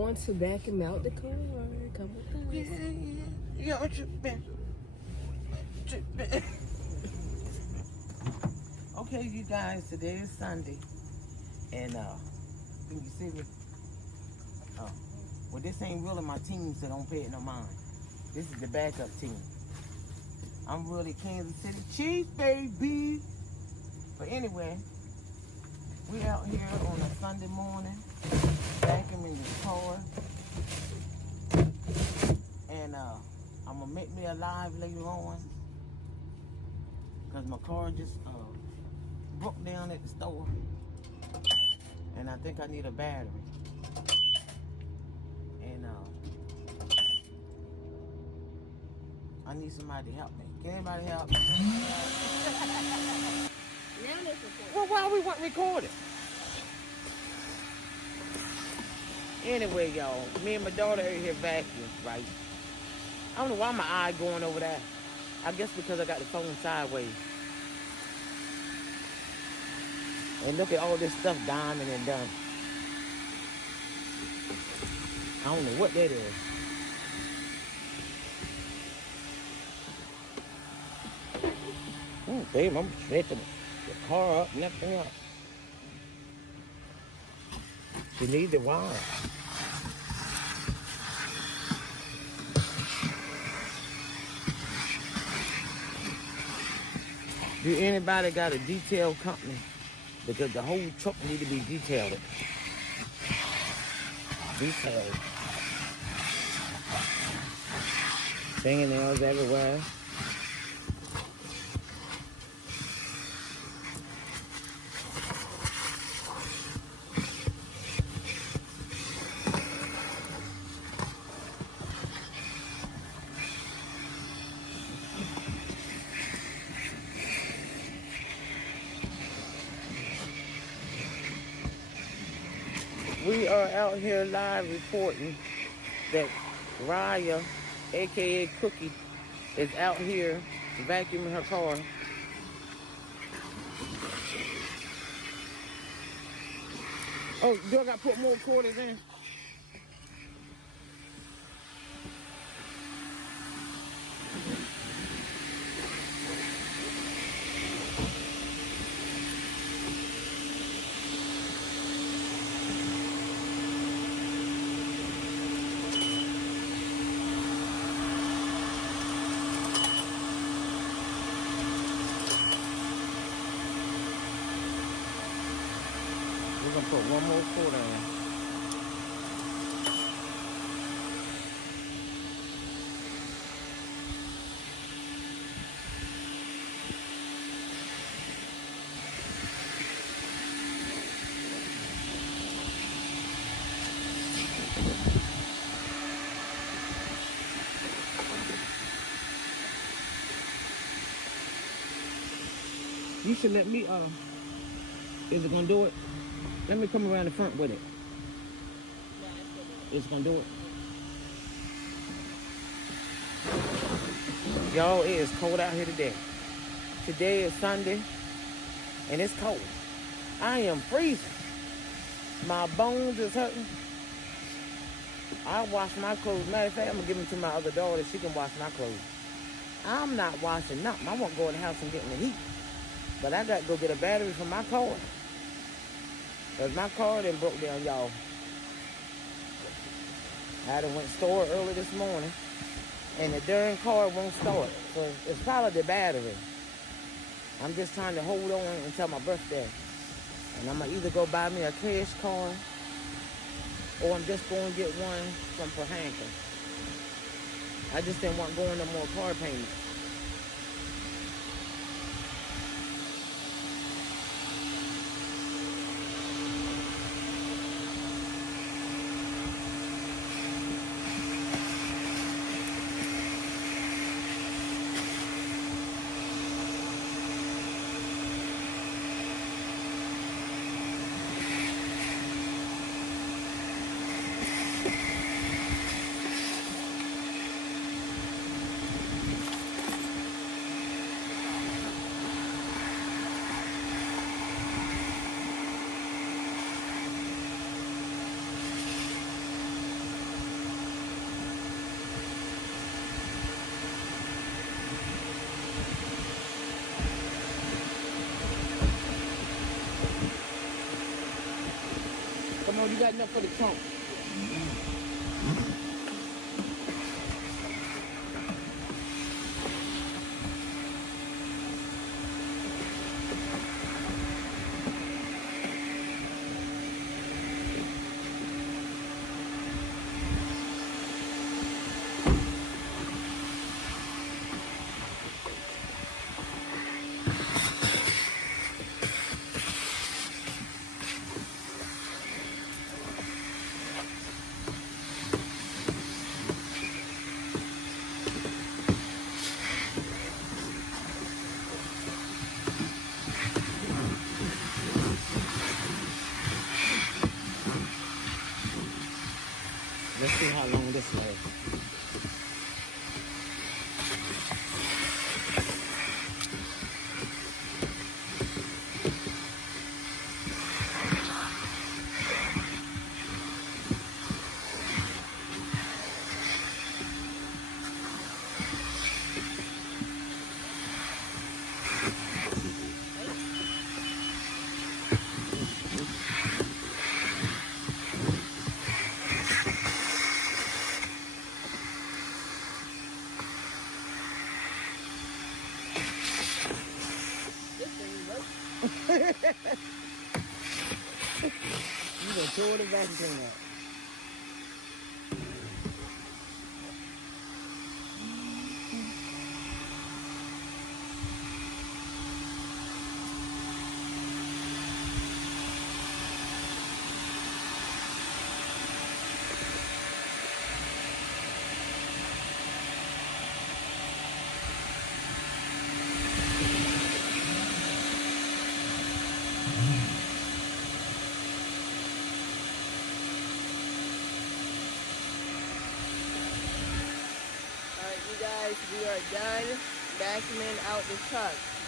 going to back him out the car. Come with us. Yeah, tripping. Okay, you guys, today is Sunday. And, can you see me? Well, this ain't really my team, so don't pay it no mind. This is the backup team. I'm really Kansas City Chiefs, baby. But anyway, we out here on a Sunday morning, vacuuming the car. And I'm gonna make me a live later on, because my car just broke down at the store. And I think I need a battery. And I need somebody to help me. Can anybody help me? Well, why we weren't recording? Anyway, y'all, me and my daughter are here vacuuming, right? I don't know why my eye going over there. I guess because I got the phone sideways. And look at all this stuff diamond and done. I don't know what that is. Babe, I'm stretching the car up and everything up. You need the wire. Do anybody got a detail company? Because the whole truck need to be detailed. Detailed. Fingernails everywhere. We are out here live reporting that Raya, aka Cookie, is out here vacuuming her car. Oh, do I gotta put more quarters in? We're gonna put one more quarter in. You should let me, is it gonna do it? Let me come around the front with it. It's gonna do it. Y'all, it is cold out here today. Today is Sunday, and it's cold. I am freezing. My bones is hurting. I wash my clothes. Matter of fact, I'm gonna give them to my other daughter. She can wash my clothes. I'm not washing nothing. I won't go in the house and get in the heat. But I got to go get a battery for my car. Because my car done broke down, y'all. I done went store early this morning. And the darn car won't start. So it's probably the battery. I'm just trying to hold on until my birthday. And I'm going to either go buy me a cash car, or I'm just going to get one from Pohanka. I just didn't want going no more car payments. you got enough for the trunk. Let's see how long this lasts. You gonna throw the vacuum out. Alright, you guys, we are done vacuuming out the truck.